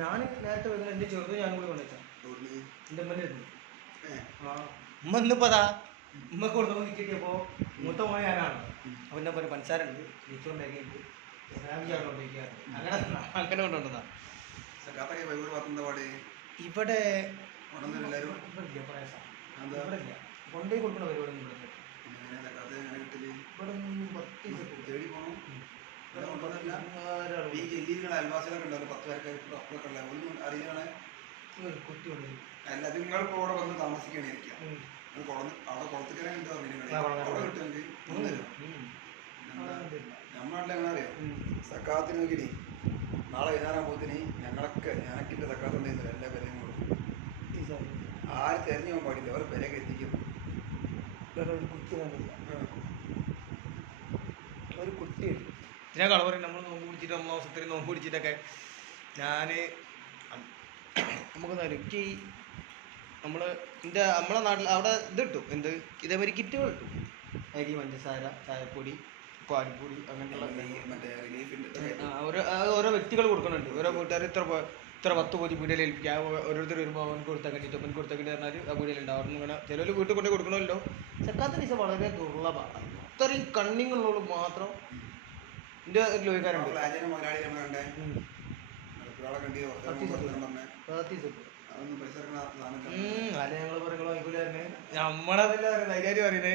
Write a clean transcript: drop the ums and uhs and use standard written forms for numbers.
ഞാൻ നേരത്തെ വരുന്ന എൻ്റെ ചെറുത് ഞാനും കൂടി കൊണ്ടുവച്ചാ എൻ്റെ അമ്മൻ്റെ അടുത്ത്. ആ ഉമ്മ ഇന്നിപ്പതാ ഉമ്മക്ക് കൊടുത്തപ്പോൾ കിട്ടിയപ്പോൾ മൂത്ത മോനെ ഞാനാണ്. അപ്പം എന്നെ പോലെ പഞ്ചസാര ഉണ്ട് നെയ്ച്ചോണ്ടാക്കിയിട്ട് അങ്ങനെ അങ്ങനെ കൊണ്ടുവന്നതാ. ഇവിടെ കൊണ്ടുപോയി കൊടുക്കണ പരിപാടി അല്ല അത് നിങ്ങൾക്ക് ഇവിടെ വന്ന് താമസിക്കണിരിക്കാം അവിടെ കുളത്തിക്കര എന്താ നമ്മളല്ല എങ്ങനെ അറിയാം സക്കാത്തിന് നോക്കിനി നാളെ വൈകുന്നേരമാകുമ്പോഴത്തേന് ഞാനൊക്കെ സക്കാത്ത് ഉണ്ടായിരുന്നില്ല എല്ലാ പേരെയും കൊടുക്കും. ആരും തെരഞ്ഞു പോകാൻ പാടില്ല അവർ പേരൊക്കെ എത്തിക്കും. ഒരു കുട്ടിയുണ്ട് ഞാൻ കള പറയും നമ്മൾ നോമ്പ് പിടിച്ചിട്ട് നമ്മൾ അവസരത്തിൽ നോമ്പ് പിടിച്ചിട്ടൊക്കെ ഞാൻ നമുക്കെന്താ എനിക്ക് നമ്മൾ നമ്മളെ നാട്ടിൽ അവിടെ ഇത് കിട്ടും എന്ത് ഇതേമാതിരി കിറ്റുകൾ കിട്ടും. അരി പഞ്ചസാര ചായപ്പൊടി പാൽപ്പൊടി അങ്ങനെയുള്ള ഓരോ വ്യക്തികൾ കൊടുക്കുന്നുണ്ട്. ഓരോ വീട്ടുകാർ ഇത്ര 10 പൊതി പീടികയിൽ ഏൽപ്പിക്കുക. ഓരോരുത്തർ വരുമ്പോൾ അവനക്ക് കൊടുത്താൽ കണ്ടിട്ട് അവൻ കൊടുത്താൽ കണ്ടി പറഞ്ഞാൽ ആ പീടികയിലുണ്ടാവും. അവിടെ ഇങ്ങനെ ചിലർ വീട്ടിൽ കൊണ്ട് കൊടുക്കണമല്ലോ. സക്കാത്ത് പൈസ വളരെ ദുർലഭമാണ്. അത്രയും കണ്ണിങ്ങളുള്ളവർ മാത്രം എൻ്റെ ലോഹിക്കാരുണ്ട്. അല്ല ഞങ്ങൾ പറയുമ്പോൾ വാങ്ങിക്കൂല തന്നെ നമ്മളതല്ല പറയുന്നത് ധൈര്യം പറയുന്നത്.